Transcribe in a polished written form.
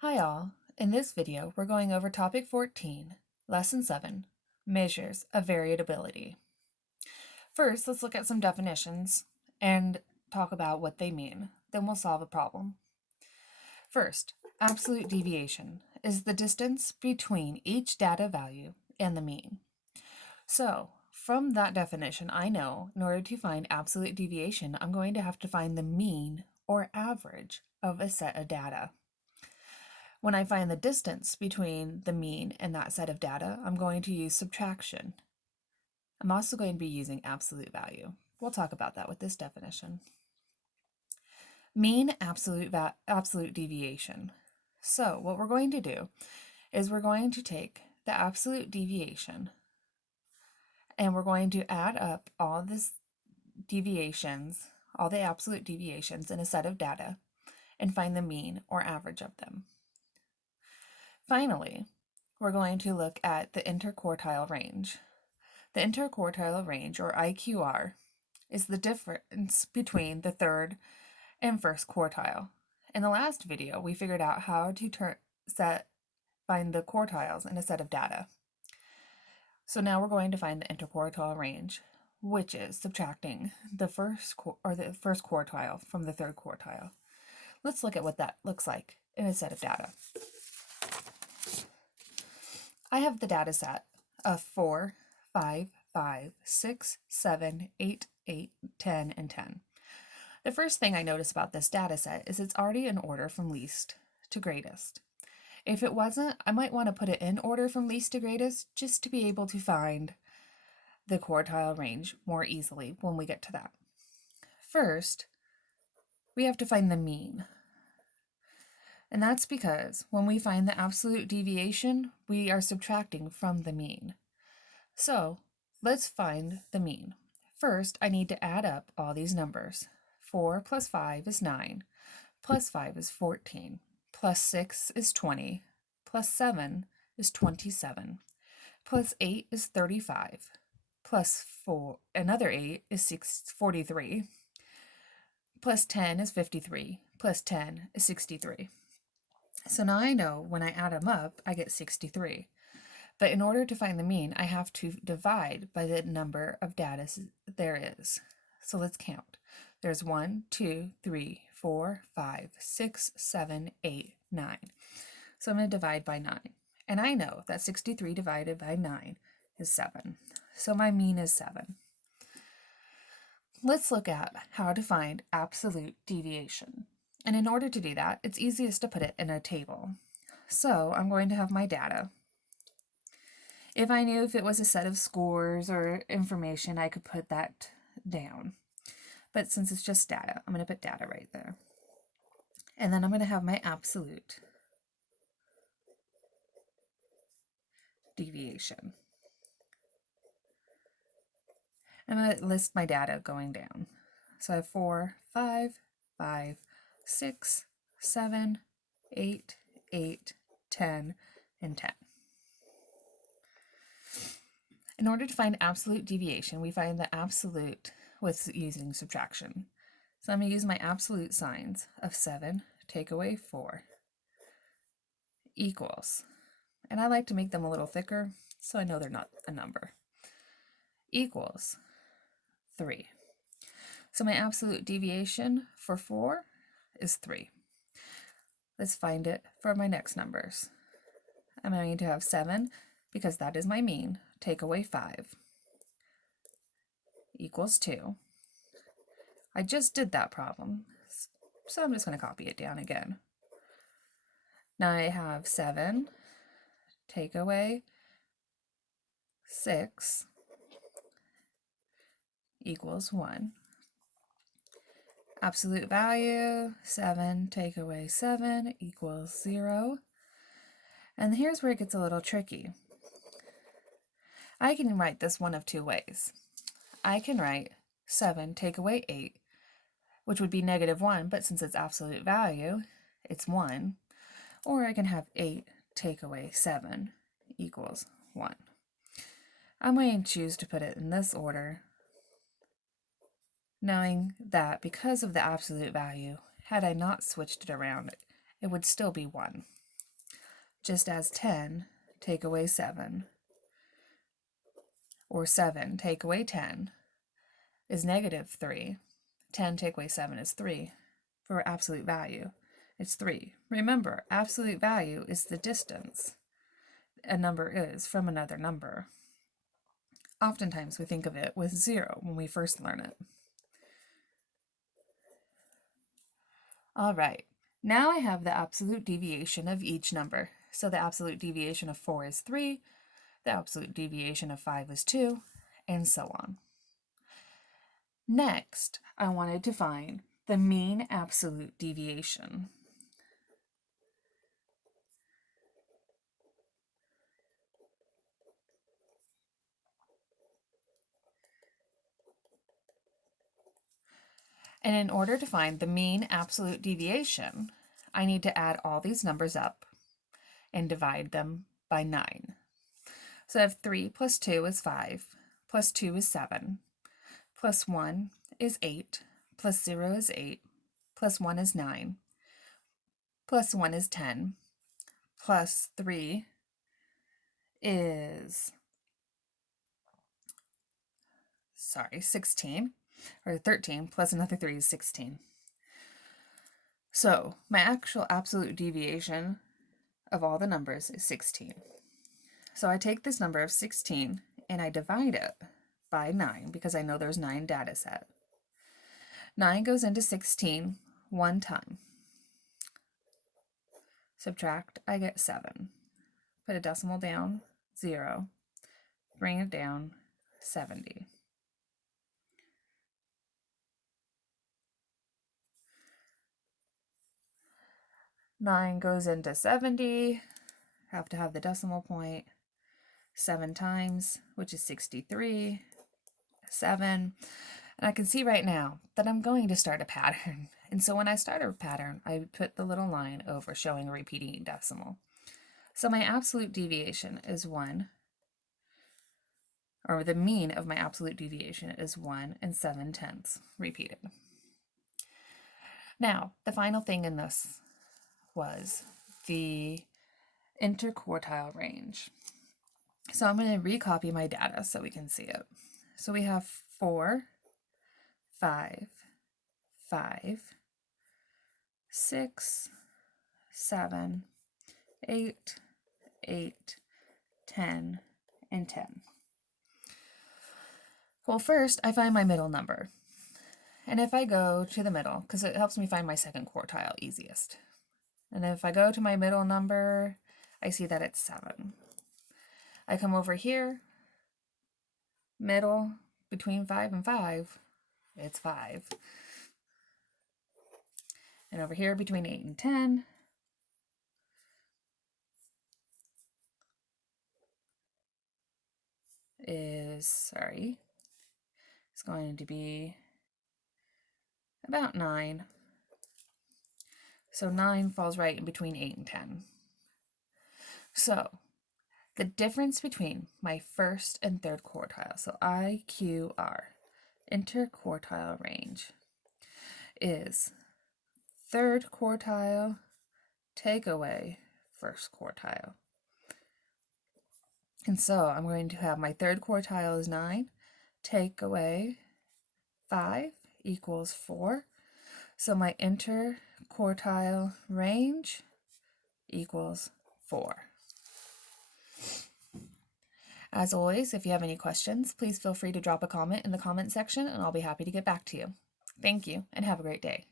Hi all, in this video we're going over topic 14, lesson 7, measures of variability. First, let's look at some definitions and talk about what they mean, then we'll solve a problem. First, absolute deviation is the distance between each data value and the mean. So, from that definition, I know in order to find absolute deviation, I'm going to have to find the mean or average of a set of data. When I find the distance between the mean and that set of data, I'm going to use subtraction. I'm also going to be using absolute value. We'll talk about that with this definition. Mean absolute deviation. So what we're going to do is we're going to take the absolute deviation and we're going to add up all the absolute deviations in a set of data and find the mean or average of them. Finally, we're going to look at the interquartile range. The interquartile range, or IQR, is the difference between the third and first quartile. In the last video, we figured out how to find the quartiles in a set of data. So now we're going to find the interquartile range, which is subtracting the first quartile from the third quartile. Let's look at what that looks like in a set of data. I have the data set of 4, 5, 5, 6, 7, 8, 8, 10, and 10. The first thing I notice about this data set is it's already in order from least to greatest. If it wasn't, I might want to put it in order from least to greatest just to be able to find the quartile range more easily when we get to that. First, we have to find the mean. And that's because when we find the absolute deviation, we are subtracting from the mean. So let's find the mean. First, I need to add up all these numbers. 4 plus 5 is 9, plus 5 is 14, plus 6 is 20, plus 7 is 27, plus 8 is 35, plus another 8 is 43, plus 10 is 53, plus 10 is 63. So now I know when I add them up, I get 63. But in order to find the mean, I have to divide by the number of data there is. So let's count. There's 1, 2, 3, 4, 5, 6, 7, 8, 9. So I'm going to divide by 9. And I know that 63 divided by 9 is 7. So my mean is 7. Let's look at how to find absolute deviation. And in order to do that, it's easiest to put it in a table. So I'm going to have my data. If I knew if it was a set of scores or information, I could put that down. But since it's just data, I'm going to put data right there. And then I'm going to have my absolute deviation. I'm going to list my data going down. So I have 4, 5, 5, 6, 7, 8, 8, 10, and 10. In order to find absolute deviation, we find the absolute with using subtraction. So I'm going to use my absolute signs of 7, take away 4, equals. And I like to make them a little thicker so I know they're not a number. Equals 3. So my absolute deviation for 4 is 3. Let's find it for my next numbers. I'm going to have 7 because that is my mean. Take away 5 equals 2. I just did that problem, so I'm just going to copy it down again. Now I have 7, take away 6 equals 1. Absolute value, 7 take away 7 equals 0. And here's where it gets a little tricky. I can write this one of two ways. I can write 7 take away 8, which would be -1, but since it's absolute value, it's 1. Or I can have 8 take away 7 equals 1. I'm going to choose to put it in this order, knowing that because of the absolute value, had I not switched it around, it would still be 1. just as 10 take away 7, or 7 take away 10 is -3. 10 take away 7 is 3. For absolute value, it's 3. Remember, absolute value is the distance a number is from another number. Oftentimes we think of it with 0 when we first learn it. All right, now I have the absolute deviation of each number. So the absolute deviation of 4 is 3, the absolute deviation of 5 is 2, and so on. Next, I wanted to find the mean absolute deviation. And in order to find the mean absolute deviation, I need to add all these numbers up and divide them by 9. So I have 3 plus 2 is 5, plus 2 is 7, plus 1 is 8, plus 0 is 8, plus 1 is 9, plus 1 is 10, plus 3 is, 16, or 13, plus another 3 is 16. So my actual absolute deviation of all the numbers is 16. So I take this number of 16 and I divide it by 9 because I know there's 9 data set. 9 goes into 16 one time. Subtract, I get 7. Put a decimal down, 0. Bring it down, 70. Nine goes into 70. Have to have the decimal point 7 times, which is 63. 7. And I can see right now that I'm going to start a pattern. And so when I start a pattern, I put the little line over showing a repeating decimal. So my absolute deviation is 1, or the mean of my absolute deviation is 1 7/10 repeated. Now, the final thing in this was the interquartile range. So I'm going to recopy my data so we can see it. So we have 4, 5, 5, 6, 7, 8, 8, 10, and 10. Well, first I find my middle number. And if I go to the middle, because it helps me find my second quartile easiest. And if I go to my middle number, I see that it's 7. I come over here, middle, between 5 and 5, it's 5. And over here, between 8 and 10, is, it's going to be about 9. So 9 falls right in between 8 and 10. So the difference between my first and third quartile, so IQR, interquartile range, is third quartile take away first quartile. And so I'm going to have my third quartile is 9, take away 5 equals 4. So my interquartile range equals 4. As always, if you have any questions, please feel free to drop a comment in the comment section and I'll be happy to get back to you. Thank you and have a great day.